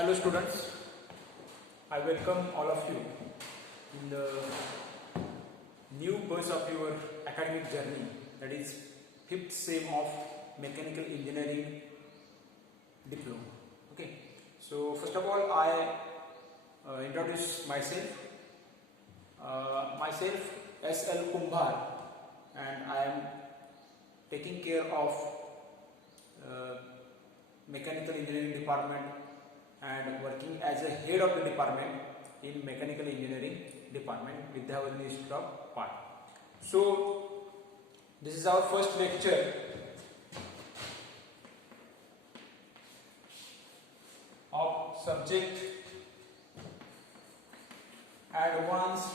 Hello students, I welcome all of you in the new phase of your academic journey, that is 5th sem of mechanical engineering diploma. Okay, so first of all I introduce myself. Myself S.L. Kumbhar, and I am taking care of mechanical engineering department and working as a head of the department in mechanical engineering department, Vidyavadini Institute of Part. So this is our first lecture of subject advanced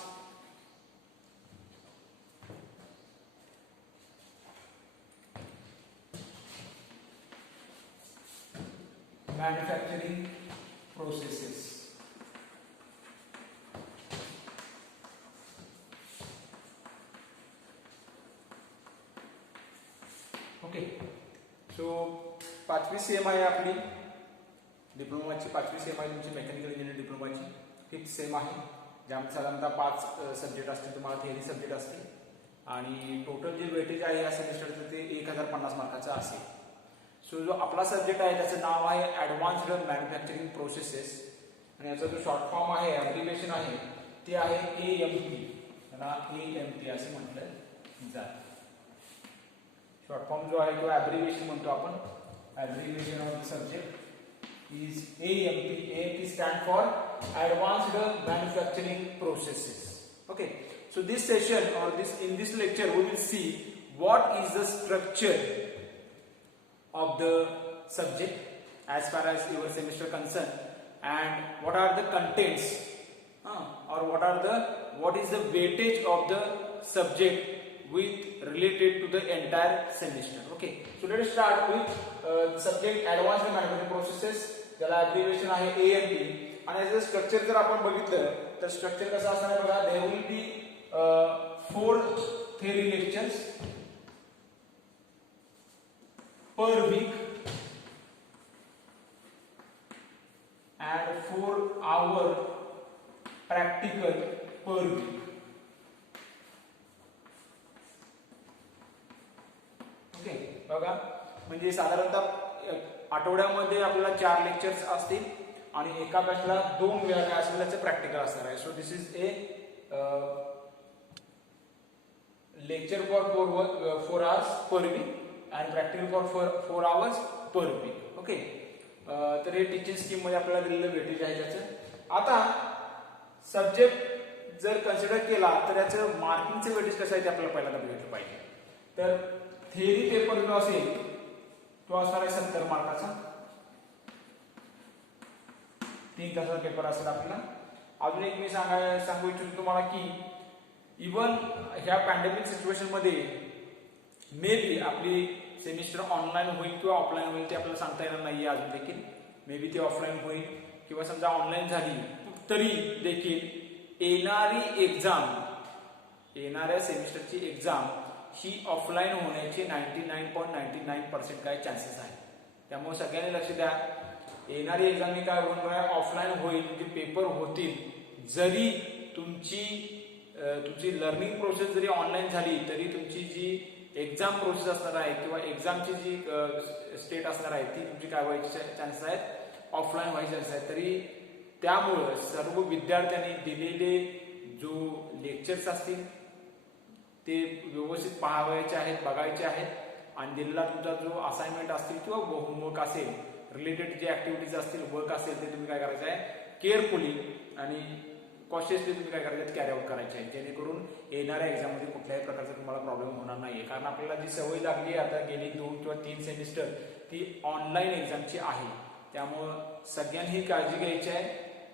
manufacturing processes. Okay, so पाचवी same आहे आपली डिप्लोमाची, पाचवी same आहे तुमची mechanical engineering डिप्लोमाची. 5th same आहे, ज्यामध्ये साधारणतः 5 subject असतील, तुम्हाला थिअरी सब्जेक्ट असतील आणि टोटल जे वेटेज आहे या सेमिस्टरचं ते 1050 मार्काचं असेल. सो जो आपला सब्जेक्ट आहे त्याचं नाव आहे ॲडव्हान्स्ड मॅन्युफॅक्चरिंग प्रोसेसेस आणि याचा जो शॉर्ट फॉर्म आहे, ॲब्रिव्हिएशन आहे ते आहे AMP. त्याला AMP असं म्हटलं जातं. शॉर्ट फॉर्म जो आहे तो ॲब्रिव्हिएशन म्हणतो आपण. Abbreviation of the subject is AMP. AMP stand for advanced manufacturing processes. Okay, so this session or in this lecture we will see what is the structure of the subject as far as your semester concerned and what are the contents or what is the weightage of the subject with related to the entire semester. Okay, so let us start with subject advanced manufacturing processes, ज्याला abbreviation आहे AMP. आणि याचं structure जर आपण बघितलं तर structure कसं असणार आहे बघा. there will be 4 theory lectures per week and 4 hour practical per week. Okay, बघा म्हणजे साधारणतः आठवड्यामध्ये आपल्याला 4 लेक्चर्स असतील आणि एका बॅचला 2 वेळा काय असेल त्याचं प्रॅक्टिकल असणार आहे. So this is A lecture for 4 hours per week and practical for 4 hours per week. Okay, तर हे टीचिंग स्कीम मध्ये आपल्याला दिलेलं वेटेज आहे त्याचं. आता सब्जेक्ट जर कन्सिडर केला तर याचं मार्किंगचं वेटेज कसं आहे ते आपल्याला पहिल्यांदा बघितलं पाहिजे. तर थिअरी पेपर जो असेल तो असणार आहे 70 मार्काचा. 3 तासाचा पेपर असेल आपल्याला. अजून एक मी सांगू इच्छितो तुम्हाला की इवन ह्या पॅन्डेमिक सिच्युएशन मध्ये मे बी आपली सेमिस्टर ऑनलाईन होईल किंवा ऑफलाईन होईल ते आपल्याला सांगता येणार नाहीये अजून देखील. मे बी ती ऑफलाईन होईल किंवा समजा ऑनलाईन झाली तरी देखील येणाऱ्या सेमिस्टरची एक्झाम ही ऑफलाईन होण्याचे 99.99% काय चान्सेस आहे. त्यामुळे सगळ्यांनी लक्ष द्या. येणारी एक्झाम ही काय होणार आहे, ऑफलाईन होईल. म्हणजे पेपर होतील. जरी तुमची लर्निंग प्रोसेस जरी ऑनलाईन झाली तरी तुमची जी एक्झाम प्रोसेस असणार आहे किंवा एक्झामची जी स्टेट असणार आहे ती तुमची काय व्हायची चान्सेस आहेत, ऑफलाईन व्हायचे चान्सेस आहेत. तरी त्यामुळं सर्व विद्यार्थ्यांनी दिलेले जो लेक्चर्स असतील ते व्यवस्थित पाहायचे आहेत, बघायचे आहेत आणि दिलेला तुमचा जो असाइनमेंट असतील किंवा होमवर्क असेल, रिलेटेड जे ऍक्टिव्हिटीज असतील, वर्क असेल ते तुम्ही काय करायचं आहे, केअरफुली आणि कॉशियसली तुम्ही काय करायचे, कॅरी आउट करायचे आहे, जेणेकरून येणाऱ्या एक्झाममध्ये कुठल्याही प्रकारचा तुम्हाला प्रॉब्लेम होणार नाहीये. कारण आपल्याला जी सवय लागली आता गेली 2 किंवा 3 सेमिस्टर ती ऑनलाईन एक्झामची आहे. त्यामुळं सगळ्यांनी काळजी घ्यायची आहे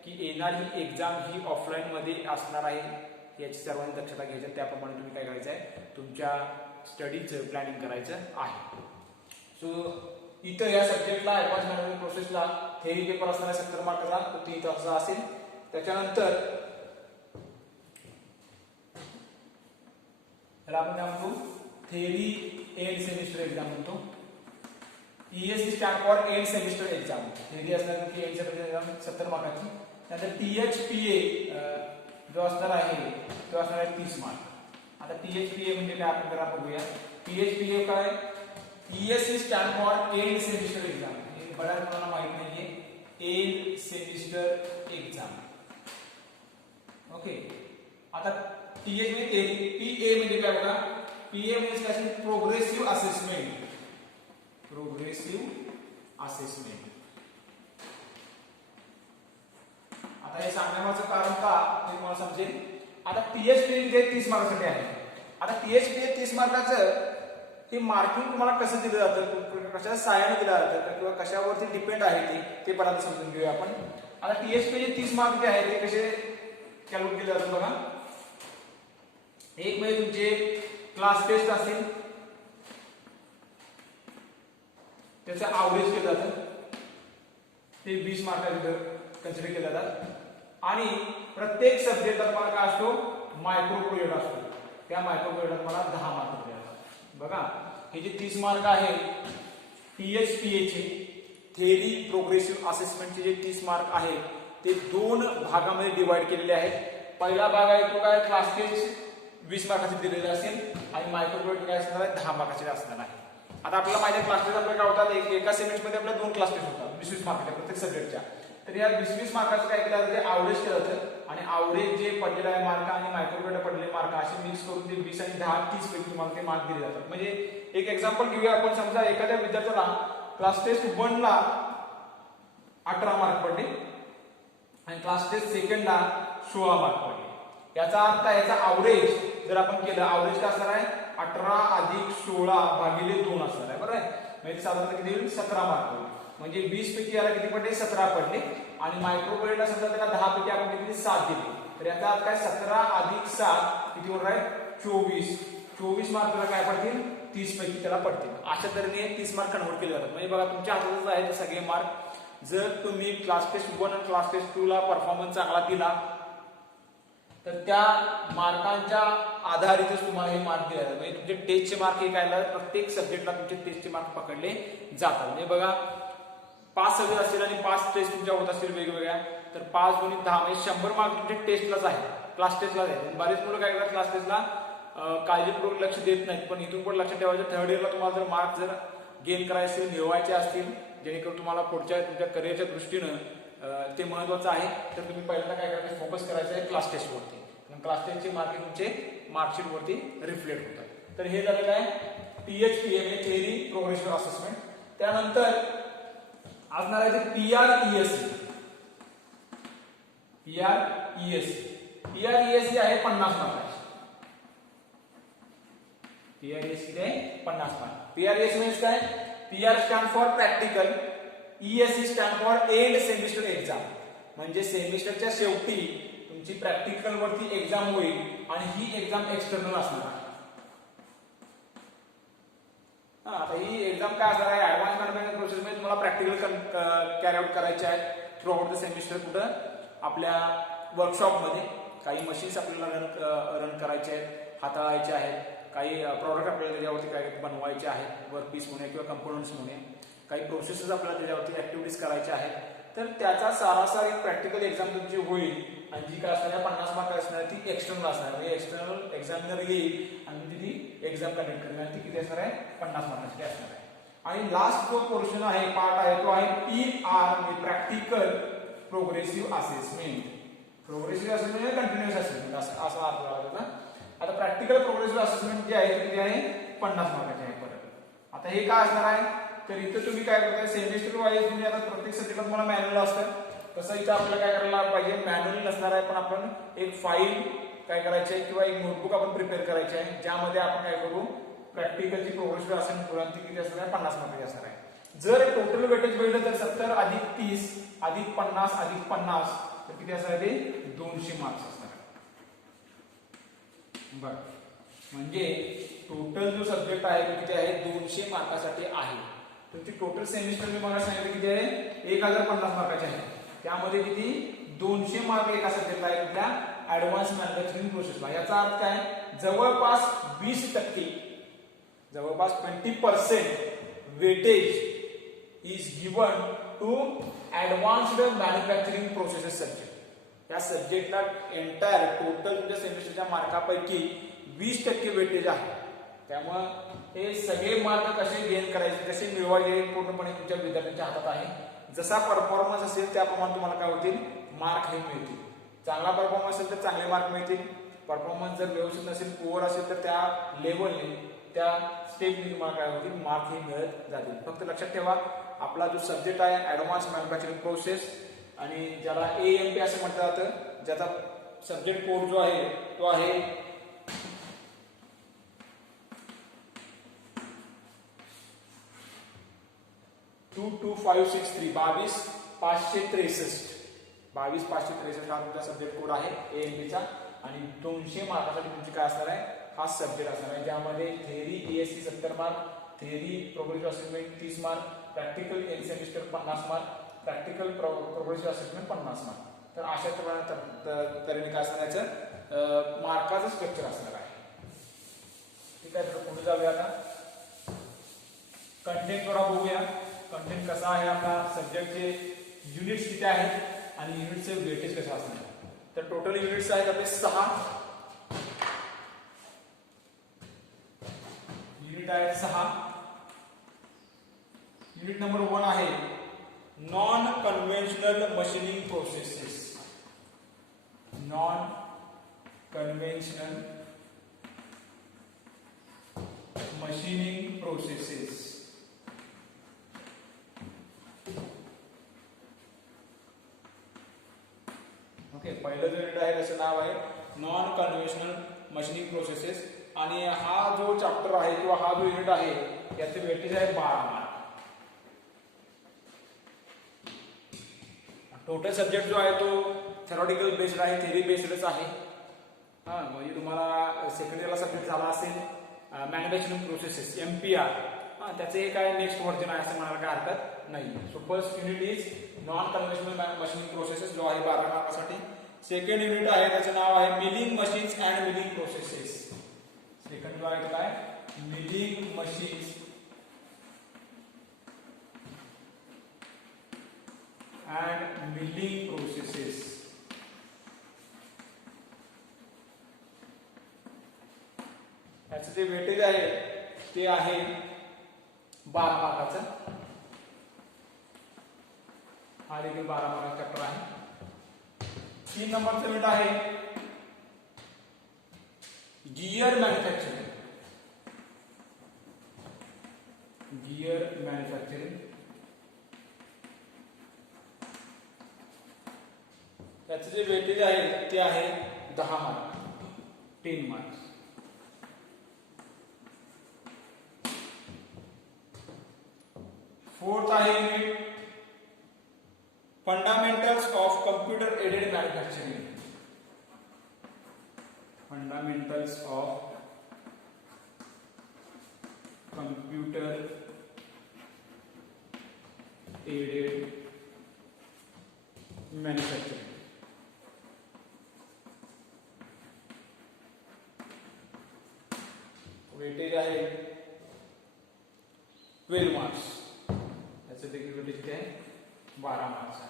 की येणारी एक्झाम ही ऑफलाईन मध्ये असणार आहे, याची सर्वांनी दक्षता घ्यायची. त्याप्रमाणे तुम्ही काय करायचं आहे, तुमच्या स्टडीचं प्लॅनिंग करायचं आहे. सो इथं या सब्जेक्टला ऍडव्हान्स मॅन्युफॅक्चरिंग प्रोसेसला थेरी पेपर असणार आहे 70 मार्काचा, तो 3 तासाचा असेल. त्याच्यानंतर त्याला आपण काय म्हणतो, थेरी एंड सेमिस्टर एक्झाम म्हणतो. ESE stand for end semester exam, theory असणार की एंड सेमिस्टर एक्झाम 70 मार्काची. त्यानंतर THPA जो असणार आहे तो असणार आहे 30 मार्क. आता THPA म्हणजे काय आपण जरा बघूया. THPA काय, ESE stand for end semester exam. हे बऱ्याच जणांना माहित नाहीये, एंड सेमिस्टर एक्झाम. ओके. आता TH म्हणजे PA म्हणजे काय बघा, PA म्हणजे काय, प्रोग्रेसिव्ह असेसमेंट. Progressive assessment. आता हे सांगण्याचं कारण का ते तुम्हाला समजेल. आता THPA जे 30 मार्कासाठी आहे. आता THPA 30 मार्काचं हे मार्किंग तुम्हाला कसं दिलं जातं, कशा सहाय्याने दिलं जातं किंवा कशावरती डिपेंड आहे ते पण आता समजून घेऊया आपण. आता THPA जे 30 मार्क जे आहे ते कसे कॅल्क्युलेट केले जातात बघा. एक म्हणजे तुमचे क्लास टेस्ट असेल त्याचं ॲव्हरेज केलं जातं, ते 20 मार्काचे कन्सिडर केलं जातात. आणि प्रत्येक सब्जेक्टला तुम्हाला काय असतो, मायक्रो प्रोजेक्ट असतो. त्या मायक्रो प्रोजेक्टला तुम्हाला 10 मार्क दिले जातात. बघा हे जे 30 मार्क आहे THPA चे थेरी प्रोग्रेसिव्ह असेसमेंटचे जे 30 मार्क आहे ते 2 भागामध्ये डिवाइड केलेले आहेत. पहिला भाग आहे तो काय, क्लास टेस्ट 20 मार्काचे दिलेले असेल आणि मायक्रो प्रोजेक्ट काय असणार आहे, 10 मार्काचे असणार आहे. आता आपल्याला माहिती क्लास टेस्ट आपल्याला काय होतात, एका सेमिस्टरमध्ये आपल्या 2 क्लास टेस्ट होतात 20-20 मार्काच्या प्रत्येक सब्जेक्टच्या. तर या 20-20 मार्काचं काय केलं जातं, ॲव्हरेज केलं जातं आणि ॲव्हरेज जे पडलेला आहे मार्क आणि मायक्रोप्रोजेक्ट पडलेले मार्क असे मिक्स करून ते 20 आणि 10 30 पैकी तुम्हाला ते मार्क दिले जातात. म्हणजे एक एक्झाम्पल घेऊया आपण. समजा एखाद्या विद्यार्थ्याला क्लास टेस्ट 1 ला 18 मार्क पडले आणि क्लास टेस्ट 2 ला 16 मार्क पडले. याचा अर्थ याचा ॲव्हरेज जर आपण केलं, ॲव्हरेज काय असणार आहे, 18 अधिक 16 भागिले 2 असणार आहे. बरोबर आहे. म्हणजे साधारणतः किती होईल, 17 मार्क होईल. म्हणजे 20 पैकी याला किती पडले, 17 पडले. आणि मायक्रोप्रोजेक्टला समजा त्याला 10 पैकी आपण किती 7 दिले, तर याचा अर्थ काय, 17 अधिक 7 किती होणार आहे, 24. 24 मार्क त्याला काय पडतील, 30 पैकी त्याला पडतील. अशा तऱ्हेने 30 मार्क कन्व्हर्ट केले जातात. म्हणजे बघा तुमच्या हातातच आहे ते सगळे मार्क. जर तुम्ही क्लास टेस्ट 1 आणि क्लास टेस्ट 2 ला परफॉर्मन्स चांगला दिला तर त्या मार्कांच्या आधारितच तुम्हाला हे मार्क दिले जातात. म्हणजे तुमचे टेस्टचे मार्क हे काय, प्रत्येक सब्जेक्टला तुमचे टेस्टचे मार्क पकडले जातात. म्हणजे बघा 5 सब्जेक्ट असतील आणि 5 टेस्ट तुमच्या होत असतील वेगवेगळ्या, तर 5 गुणिले 10 म्हणजे 100 मार्क तुमचे टेस्टलाच आहे, क्लास टेस्टलाच आहे. बरेच मुलं काय करतात, क्लास टेस्टला काळजीपूर्वक लक्ष देत नाहीत. पण इथून पण लक्ष ठेवायचं, थर्ड इयरला तुम्हाला जर मार्क जर गेन करायचे असतील, मिळवायचे असतील, जेणेकरून तुम्हाला पुढच्या तुमच्या करिअरच्या दृष्टीनं ते महत्वाचं आहे, तर तुम्ही पहिल्यांदा काय करायचं, फोकस करायचं आहे क्लास टेस्टवरती. क्लास टेस्टचे मार्क तुमचे मार्कशीट वरती रिफ्लेक्ट होतात. तर हे झालेलं आहे THPA म्हणजे थेरी प्रोग्रेसिव्ह असेसमेंट. त्यानंतर असणार आहे ते PRESE. PRESE आहे 50 मार्काची. PRESE आहे 50 मार्क. PRESE म्हणजे काय, PR stand for practical, ESE stand for end semester exam. म्हणजे सेमिस्टरच्या शेवटी तुमची प्रॅक्टिकल वरती एक्झाम होईल आणि ही एक्झाम एक्सटर्नल असणार आहे. आता ही एक्झाम काय असणार आहे, ऍडव्हान्स मॅनेजमेंट प्रोसेस मध्ये तुम्हाला प्रॅक्टिकल कॅरी आउट करायचे आहेत थ्रू आउट द सेमिस्टर. कुठं, आपल्या वर्कशॉपमध्ये काही मशीन्स आपल्याला रन करायचे आहेत, हाताळायचे आहेत, काही प्रॉडक्ट आपल्याला त्याच्यावरती काय बनवायचे आहेत, वर्क पीस म्हणून किंवा कंपोनंट्स म्हणून काही प्रोसेसेस आपल्याला त्याच्यावरती ऍक्टिव्हिटीज करायच्या आहेत. तर त्याचा सारासार एक प्रॅक्टिकल एक्झाम तुमची होईल आणि जी काय असणार 50 मार्क असणार ती एक्सटर्नल असणार. म्हणजे एक्सटर्नल एक्झामिनर येईल आणि ती एक्झाम कंडक्ट करणार, ती किती असणार आहे, 50 मार्काची असणार आहे. आणि लास्ट जो पोर्शन आहे, पार्ट आहे, तो आहे PR म्हणजे practical progressive assessment. Progressive assessment म्हणजे कंटिन्युअस असेसमेंट असा अर्थ लागला ना. आता प्रॅक्टिकल प्रोग्रेसिव्ह असेसमेंट जे आहे ते आहे 50 मार्काचे आहे परत. आता हे काय असणार आहे, तर इथं तुम्ही काय करताय, सेमिस्टर वाईज तुम्ही आता प्रत्येक सब्जेक्टला तुम्हाला मॅन्युअल असतं, तसं इथं आपल्याला काय करायला पाहिजे, मॅन्युअल नसणार आहे, पण आपण एक फाईल काय करायची आहे किंवा एक नोटबुक आपण प्रिपेअर करायची आहे, ज्यामध्ये आपण काय करू, प्रॅक्टिकलची प्रोग्रेसिव्ह असेसमेंट किती असणार आहे, 50 मार्काची असणार आहे. जर टोटल वेटेज बघितलं तर 70 अधिक 30 अधिक 50 अधिक 50 तर किती असणार आहे, ते 200 मार्क्स असणार आहे. बरं, म्हणजे टोटल जो सब्जेक्ट आहे तो किती आहे, 200 मार्कासाठी आहे. तुमची टोटल सेमिस्टर मी मला सांगितलं किती आहे, 1050 मार्काचे आहे. त्यामध्ये किती 200 मार्क एका सब्जेक्टला आहे कुठल्या, ऍडव्हान्स मॅन्युफॅक्चरिंग प्रोसेसला. याचा अर्थ काय, जवळपास 20%, जवळपास 20% weightage is given to advanced manufacturing processes subject. या सब्जेक्टला एंटायर टोटल तुमच्या सेमिस्टरच्या मार्कापैकी 20% वेटेज आहे. त्यामुळे हे सगळे मार्क कसे गेन करायचे कसे मिळवायचे हे पूर्णपणे तुमच्या विद्यार्थ्यांच्या हातात आहे. जसा परफॉर्मन्स असेल त्याप्रमाणे तुम्हाला काय होतील मार्क हे मिळतील. चांगला परफॉर्मन्स असेल तर चांगले मार्क मिळतील. परफॉर्मन्स जर व्यवस्थित नसेल पुअर असेल तर त्या लेवलने त्या स्टेपने तुम्हाला काय होतील मार्क हे मिळत जातील. फक्त लक्षात ठेवा आपला जो सब्जेक्ट आहे ऍडव्हान्स मॅन्युफॅक्चरिंग प्रोसेस आणि ज्याला AMP असं म्हटलं जातं ज्याचा सब्जेक्ट कोड जो आहे तो आहे 22563 22563 हा तुमचा सब्जेक्ट कोड आहे AMP चा. आणि 200 मार्कासाठी तुमची काय असणार आहे हा सब्जेक्ट असणार आहे. ज्यामध्ये theory ESC 70 mark, theory progressive assessment 30 mark, practical end semester 50 mark, practical progressive assessment 50 mark. तर अशा तऱ्हेने काय असणार मार्काचं स्ट्रक्चर असणार आहे. ठीक आहे. तर पुढे जाऊया आता कंटेंट थोडा बघूया. कंटेंट कसा आहे आपला सब्जेक्टचे युनिट्स किती आहेत आणि युनिटचे वेटेज कसं असणार. तर टोटल युनिट्स आहेत आपले 6 युनिट आहेत 6. युनिट नंबर 1 आहे non conventional machining processes. Non conventional machining processes. Okay. पहिलं जो युनिट आहे त्याचं नाव आहे नॉन कन्व्हेन्शनल मशीनिंग प्रोसेसेस. आणि हा जो चॅप्टर आहे किंवा हा जो युनिट आहे याचे वेटेज आहे 12 मार्क. टोटल सब्जेक्ट जो आहे तो थेरॉटिकल बेस्ड आहे, थेरी बेस्डच आहे. म्हणजे तुम्हाला सेकंड इयरला सब्जेक्ट झाला असेल मॅन्युफॅक्चरिंग प्रोसेसेस MPR त्याचे काय नेक्स्ट व्हर्जन आहे असं म्हणायला काय हरकत नाही. So first unit is non conventional machining processes जो आहे 12 मार्कासाठी. सेकंड युनिट आहे त्याचं नाव आहे milling machines and milling processes. Second जो आहे काय milling machines and milling processes. त्याचं जे वेटेज आहे ते आहे 12 मार्काचं. हा देखील 12 मार्काचा चॅप्टर आहे. 3 नंबरचं युनिट आहे गियर मॅन्युफॅक्चरिंग. गियर मॅन्युफॅक्चरिंग त्याचं जे वेटेज आहे ते आहे 10 मार्क 10 मार्क्स. फोर्थ आहे unit fundamentals of computer aided manufacturing. Fundamentals of computer aided manufacturing. Weightage आहे 12 मार्क्स. त्याचं देखील वेटेज किती आहे 12 मार्क्स आहे.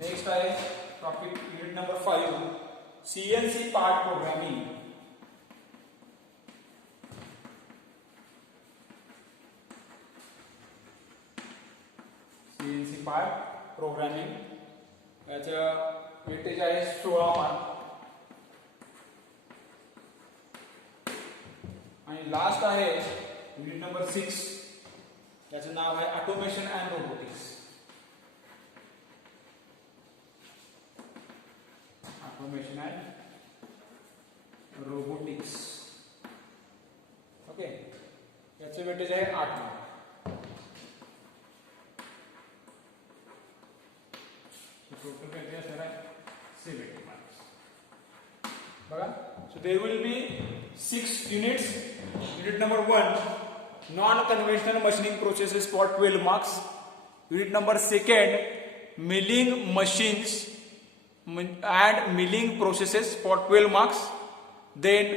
नेक्स्ट आहे topic unit number 5 CNC part programming. CNC part programming याचं वेटेज आहे 16 मार्क. आणि लास्ट आहे युनिट नंबर 6 त्याचं नाव आहे automation and robotics. Automation and robotics. Okay. याचं वेटेज आहे 8 मार्क. टोटल वेटेज असणार आहे 70 मार्क्स. बघा. So there will be 6 units. Unit number 1 non-conventional machining processes for 12 marks. Unit number 2 milling machines and milling processes for 12 marks. Then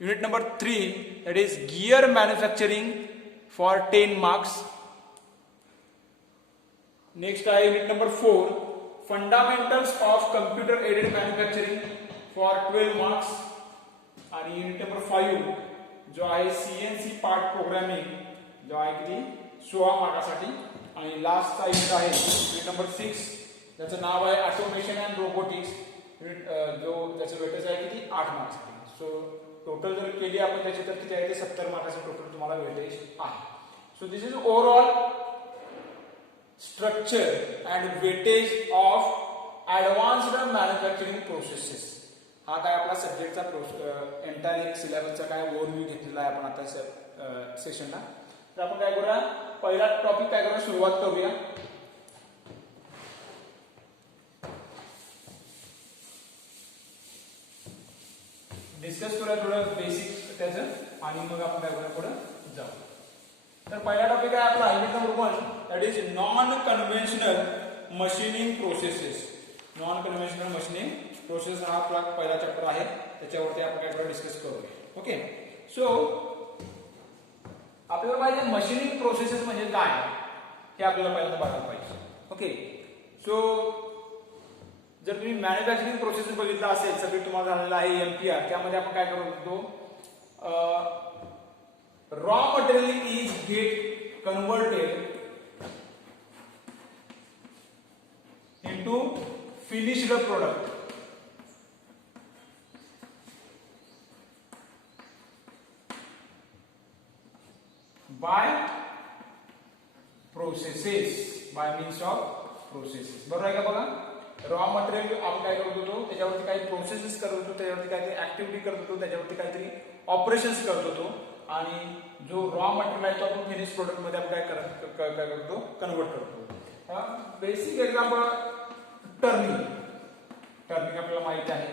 unit number 3 that is gear manufacturing for 10 marks. Next आहे unit number 4 fundamentals of computer aided manufacturing for 12 marks. आणि unit number 5 जो आहे CNC part programming जो आहे किती 16 मार्कासाठी. आणि लास्टचा unit आहे unit number 6 त्याचं नाव आहे ऑटोमेशन अँड रोबोटिक्स. जो त्याचं वेटेज आहे किती 8 मार्क्ससाठी. सो टोटल जर केली आपण त्याची तर किती आहे ते 70 मार्काचं टोटल तुम्हाला वेटेज आहे. So this is overall structure and weightage of advanced manufacturing processes. हा काय आपला सब्जेक्टचा एंटायर सिलेबसचा काय ओव्हरव्ह्यू घेतलेला आहे आपण आता सेशनला. तर आपण काय करूया पहिला टॉपिक काय करूया सुरुवात करूया. डिस्कस करूया थोडं बेसिक त्याचं आणि मग आपण काय करूया पुढे जाऊ. तर पहिला टॉपिक आहे आपला unit number 1 that is non conventional machining processes. Non conventional machining process हा आपला पहिला चॅप्टर आहे. त्याच्यावरती आपण काय करूया डिस्कस करूया. ओके. सो आपल्याला पाहिजे मशीनिंग प्रोसेसेस म्हणजे काय हे आपल्याला पहिल्यांदा बघायला पाहिजे. ओके. सो जर तुम्ही मॅन्युफॅक्चरिंग प्रोसेस बघितला असेल सगळी तुम्हाला झालेला आहे MPR. त्यामध्ये आपण काय करू शकतो raw material is get converted into finished product by processes by means of processes. बरोबर आहे का बघा. रॉ मटेरियल आपण काय करत होतो त्याच्यावरती काही प्रोसेसेस करत होतो त्याच्यावरती काहीतरी ऍक्टिव्हिटी करत होतो त्याच्यावरती काहीतरी ऑपरेशन्स करत होतो आणि जो रॉ मटेरियल आहे तो आपण फिनिश प्रोडक्ट मध्ये आपण काय करतो कन्वर्ट करतो. Basic example turning. टर्निंग आपल्याला माहिती आहे.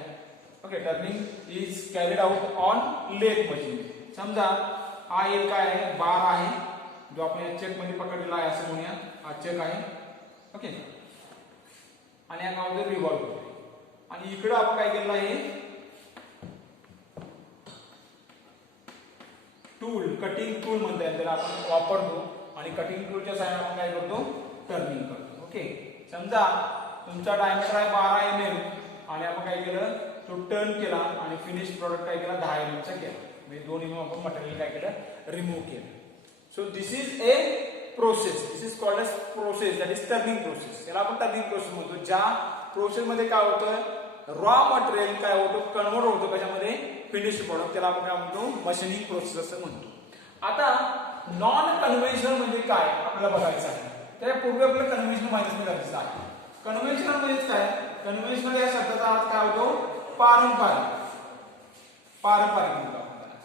Okay. Turning is carried out on lathe machine. समजा हा एक काय आहे बार आहे जो आपण चेक मध्ये पकडलेला आहे असं म्हणूया. हा चेक आहे. ओके. आणि हा काय होतो रिव्हॉल्व होतो. आणि इकडे आपण काय केलं आहे टूल कटिंग टूल म्हणतात त्याला आपण वापरतो आणि कटिंग टूलच्या सहाय्याने आपण काय करतो टर्निंग करतो. ओके. समजा तुमचा डायमीटर आहे 12 mm आणि आपण काय केलं तो टर्न केला आणि फिनिश प्रोडक्ट काय केला 10 mm चा केला. म्हणजे 2 mm आपण मटेरियल काय केलं रिमूव्ह केलं. So this is a process. This is called as process that is turning process. याला आपण टर्निंग प्रोसेस म्हणतो. ज्या प्रोसेस मध्ये काय होतं रॉ मटेरियल काय होतो कन्वर्ट होतो कशामध्ये फिनिश प्रोडक्ट. त्याला आपण काय म्हणतो मशीनिंग प्रोसेस असं म्हणतो. आता नॉन कन्व्हेन्शनल म्हणजे काय आपल्याला बघायचं आहे. त्यापूर्वी आपल्याला कन्व्हेन्शनल माहिती गरजेचं आहे. कन्व्हेन्शनल म्हणजे काय कन्व्हेन्शनल या शब्दाचा अर्थ काय होतो पारंपरिक. पारंपरिक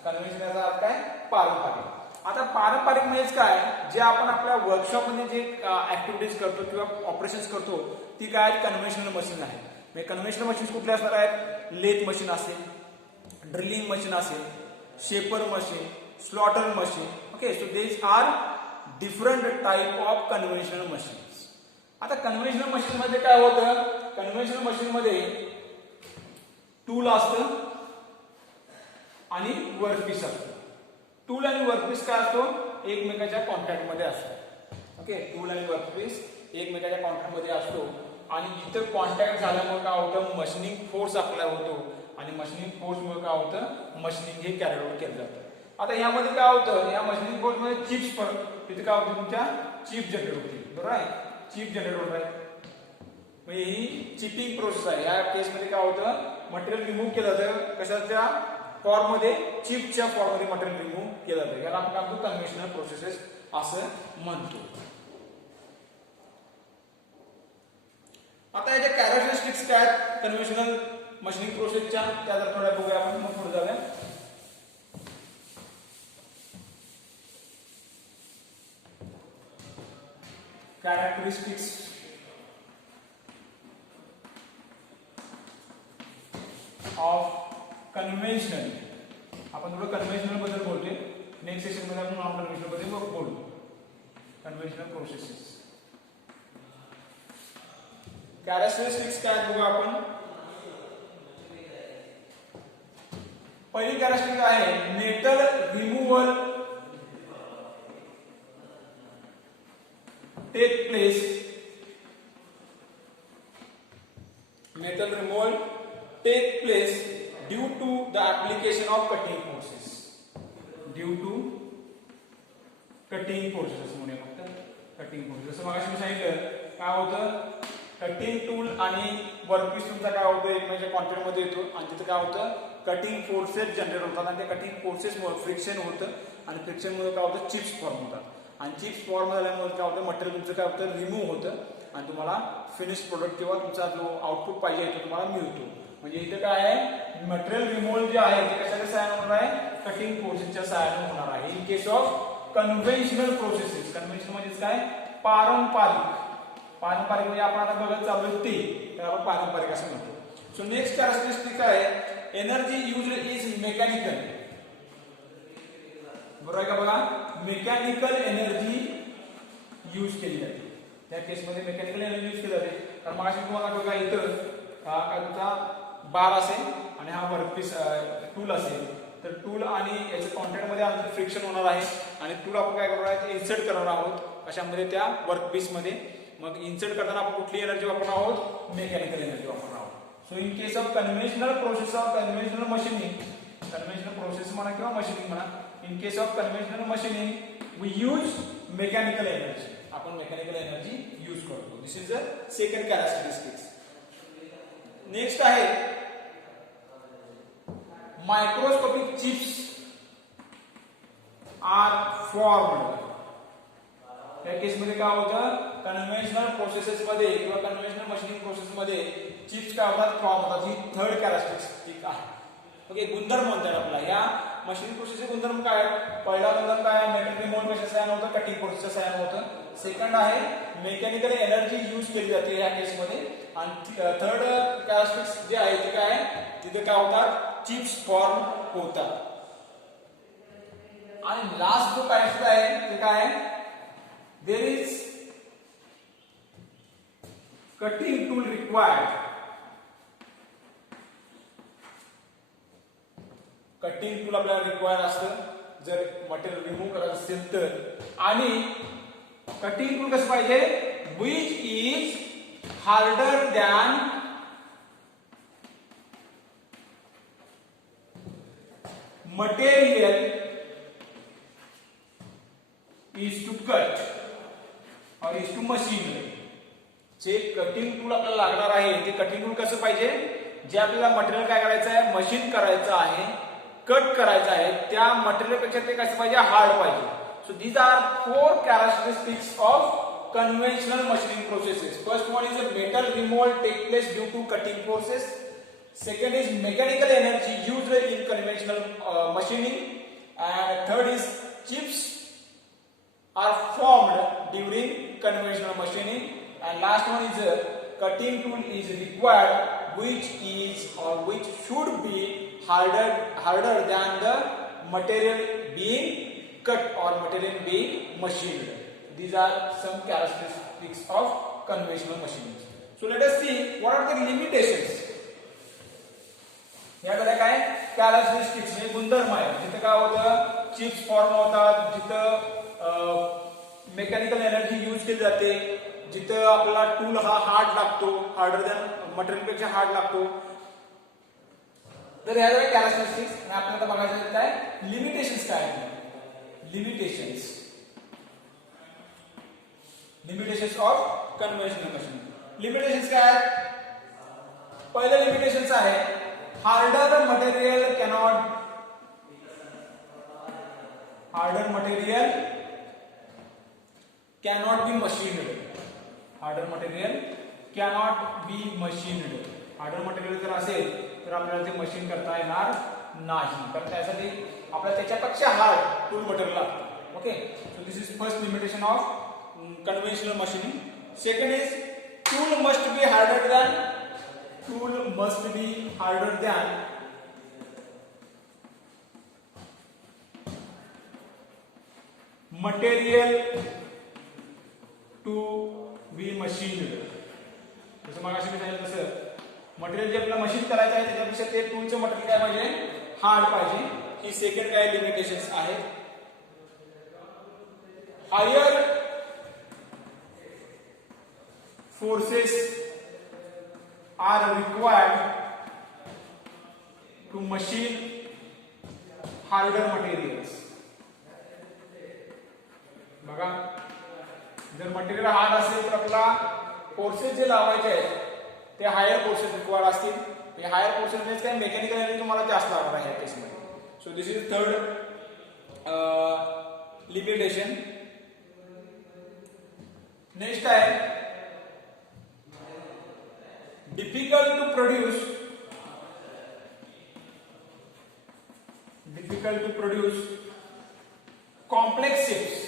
कन्व्हेन्शनल याचा अर्थ काय पारंपरिक. आता पारंपरिक म्हणजे काय जे आपण आपल्या वर्कशॉप मध्ये जे ऍक्टिव्हिटीज करतो किंवा ऑपरेशन्स करतो ती काय कन्व्हेन्शनल मशीन आहे. म्हणजे कन्व्हेन्शनल मशीन कुठले असणार आहेत लेथ मशीन असेल ड्रिलिंग मशीन असेल shaper machine slotter machine. Okay. So these are different type of conventional machines. आता कन्व्हेन्शनल मशीन मध्ये काय होतं कन्व्हेन्शनल मशीन मध्ये टूल असतं आणि वर्कपीस असतो. टूल आणि वर्कपीस काय असतो एकमेकाच्या कॉन्टॅक्ट मध्ये असतो. ओके. टूल आणि वर्कपीस एकमेकाच्या कॉन्टॅक्ट मध्ये असतो आणि इथं कॉन्टॅक्ट झाल्यामुळे काय होतं मशीनिंग फोर्स अप्लाय होतो आणि मशीनिंग फोर्स मुळे काय होतं मशीनिंग हे कॅरी आउट केलं जातं. आता यामध्ये काय होतं या मशीनिंग फोर्स मध्ये चिप्स पण तिथे काय होतं तुमच्या चिप जनरेट होते. बरोबर आहे. चिप जनरेट होत आहे म्हणजे ही चिपिंग प्रोसेस आहे. या केसमध्ये काय होतं मटेरियल रिमूव्ह केलं जातं कशाच्या फॉर्म मध्ये चिपच्या फॉर्म मध्ये मटेरियल रिमूव्ह केलं जातं. याला आपण काय कन्व्हेन्शनल प्रोसेसेस असं म्हणतो. आता याच्या कॅरेक्टरिस्टिक्स काय कन्व्हेन्शनल मशीनिंग प्रोसेसच्या त्या जर थोड्या बघूया आपण मग पुढे जाऊया. Characteristics of conventional. आपण थोडं कन्व्हेन्शनल बद्दल बोलतोय. नेक्स्ट सेशन मध्ये आपण नॉन कन्व्हेन्शनल बद्दल बोलू. कन्व्हेन्शनल प्रोसेसेस कॅरेक्टरिस्टिक्स काय बघू आपण. पहिली कॅरेक्टरिस्टिक आहे metal removal take place, metal removal take place due to the application of cutting forces. Due to cutting forces म्हणूया फक्त कटिंग फोर्स. जसं मगाशी मी सांगितलं काय होतं, कटिंग टूल आणि वर्कपीस तुमचा काय होतं एकमेकांच्या कॉन्टॅक्ट मध्ये येतो आणि तिथे काय होतं कटिंग फोर्सेस जनरेट होतात आणि त्या कटिंग फोर्सेसमुळे फ्रिक्शन होतं आणि फ्रिक्शनमुळे काय होतं चिप्स फॉर्म होतात आणि चिप्स फॉर्म झाल्यामुळे काय होतं मटेरियल तुमचं काय होतं रिमूव्ह होतं आणि तुम्हाला फिनिश प्रोडक्ट किंवा तुमचा जो आउटपुट पाहिजे तो तुम्हाला मिळतो. म्हणजे इथे काय आहे मटेरियल रिमूव्हल जे आहे ते कशाच्या सहाय्याने होणार आहे, कटिंग फोर्सेसच्या सहाय्याने होणार आहे. In case of conventional processes, conventional म्हणजे काय पारंपरिक, पारंपरिक म्हणजे आपण आता बघत चालू ते तर आपण पारंपरिक असं म्हणतो. सो नेक्स्ट कॅरेक्टरिस्टिक आहे एनर्जी यूज इज मेकॅनिकल. बरोबर आहे का बघा, मेकॅनिकल एनर्जी यूज केली जाते. त्या केसमध्ये मेकॅनिकल एनर्जी यूज केली जाते. तर मग तुम्हाला बघा इथं काय तुमचा बार असेल आणि हा वर्कपीस टूल असेल तर टूल आणि याच्या कॉन्टॅक्ट मध्ये आमचं फ्रिक्शन होणार आहे आणि टूल आपण काय करणार आहे इन्सर्ट करणार आहोत कशामध्ये त्या वर्कपीस मध्ये. मग इन्सर्ट करताना आपण कुठली एनर्जी वापरणार आहोत, मेकॅनिकल एनर्जी वापरणार आहोत. So in case of conventional process of conventional machining, conventional process म्हणा किंवा मशीनिंग म्हणा, in case of conventional machining we use mechanical energy, आपण मेकॅनिकल एनर्जी यूज करतो. This is the second characteristics. Next आहे microscopic chips are formed. या केसमध्ये काय होतं कन्व्हेन्शनल प्रोसेसेस मध्ये किंवा कन्व्हेन्शनल मशीनिंग प्रोसेस मध्ये चिप्स काय होतात फॉर्म होतात. ही थर्ड कॅरेक्टरिस्टिक आहे. ओके, गुणधर्म म्हणतात आपला या मशीनिंग प्रोसेसचे गुणधर्म काय. पहिला गुणधर्म काय मेटल रिमूव्हल कशा सहाय्याने होतं, कटिंग प्रोसेसच्या सहाय्याने होतं. सेकंड आहे मेकॅनिकल एनर्जी यूज केली जाते या केसमध्ये आणि थर्ड कॅरेक्टरिस्टिक्स जे आहे ते काय तिथे काय होतात चिप्स फॉर्म होतात. आणि लास्ट जो कॅरेक्टरिस्टिक आहे ते काय आहे there is cutting tool required. Cutting tool आपल्याला रिक्वायर असतं जर मटेरियल रिमूव्ह करायचं असेल तर. आणि कटिंग टूल कसं पाहिजे which is harder than material is to cut or is to machine. जे कटिंग टूल आपल्याला लागणार आहे ते कटिंग टूल कसं पाहिजे जे आपल्याला मटेरियल काय करायचं आहे मशीन करायचं आहे, कट करायचं आहे त्या मटेरियल पेक्षा ते कसं पाहिजे हार्ड पाहिजे. So these are four characteristics of conventional machining processes. First one is a metal removal take place due to cutting forces. Second is mechanical energy used in conventional machining. And third is chips are formed during conventional machining. And last one is a cutting tool is required which is or which should be harder than the material being cut or material being machined. These are some characteristics of conventional machining. So let us see what are the limitations. याकडे काय characteristics हे गुणधर्म आहे. जिथे काय होतं chips form होतात, जिथं मेकॅनिकल एनर्जी यूज केली जाते, जिथं आपला टूल हा हार्ड लागतो, हार्डर दॅन मटेरियल पेक्षा हार्ड लागतो. तर याकडे characteristics आणि आपल्याला बघायचं काय लिमिटेशन्स काय आहेत. Limitations of conventional machining. Limitations काय आहेत. पहिलं लिमिटेशन्स आहे harder material cannot be machined. Harder material cannot be machined. Harder material जर असेल तर आपल्याला ते मशीन करता येणार नाही कारण त्यासाठी आपल्याला त्याच्यापेक्षा हार्ड टूल मटेरियल लागतं. Okay, so this is first limitation of conventional machining. Second is tool must be harder than material to be machined. जसं मगाशी मी सांगितलं तसं मटेरियल जे आपल्याला मशीन करायचं आहे त्याच्यापेक्षा ते टूलचं मटेरियल काय पाहिजे हार्ड पाहिजे. ही सेकंड काय लिमिटेशन्स आहेत. Higher forces are required to machine harder materials. बघा, जर मटेरियल हार्ड असेल तर आपल्याला फोर्सेस जे लावायचे आहेत ते हायर फोर्सेस रिक्वायर्ड असतील. हे हायर फोर्सेस म्हणजे काय, मेकॅनिकल एनर्जी तुम्हाला जास्त लागणार आहे या केसमध्ये. So this is third limitation. Next आहे difficult to produce complex shapes.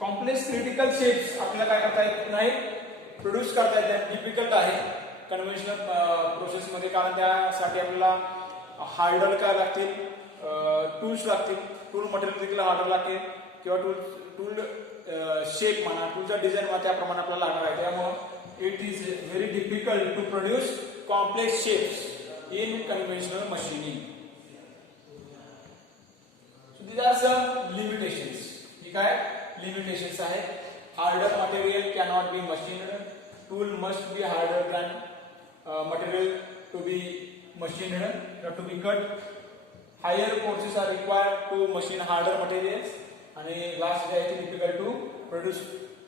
Complex critical shapes आपल्याला काय करता येत नाही, प्रोड्यूस करता येत. डिफिकल्ट आहे कन्व्हेन्शनल प्रोसेस मध्ये, कारण त्यासाठी आपल्याला हार्डर काय लागतील, टूल्स लागतील. टूल मटेरियल देखील हार्डर लागतील किंवा टूल शेप म्हणा, टूलचा डिझाईन म्हणा, त्याप्रमाणे आपल्याला लागणार आहे. त्यामुळे it is very difficult to produce complex shapes in conventional machining. So these are some limitations. ठीक आहे, लिमिटेशन्स आहेत. Harder material cannot be machined. Tool must be harder than material to be machined or to be cut. Higher forces are required to machine harder materials. आणि last जे आहे ते difficult to produce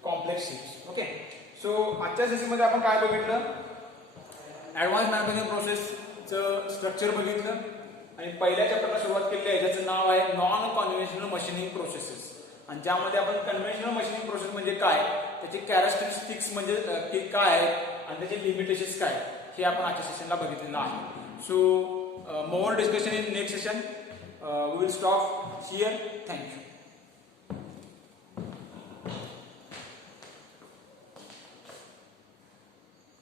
complex shapes. Okay, so आजच्या session मध्ये आपण काय बघितलं, advance manufacturing प्रोसेसचं structure बघितलं आणि पहिल्या चॅप्टरला सुरुवात केली आहे ज्याचं नाव आहे नॉन कन्व्हेन्शनल मशीनिंग प्रोसेसेस. आणि ज्यामध्ये आपण कन्व्हेन्शनल मशीनिंग प्रोसेस म्हणजे काय, त्याचे कॅरेक्टरिस्टिक्स म्हणजे काय आहेत आणि त्याचे लिमिटेशन्स काय, हे आपण आजच्या सेशनला बघितलेलं आहे. So more discussion in next session. We will stop here. Thank you.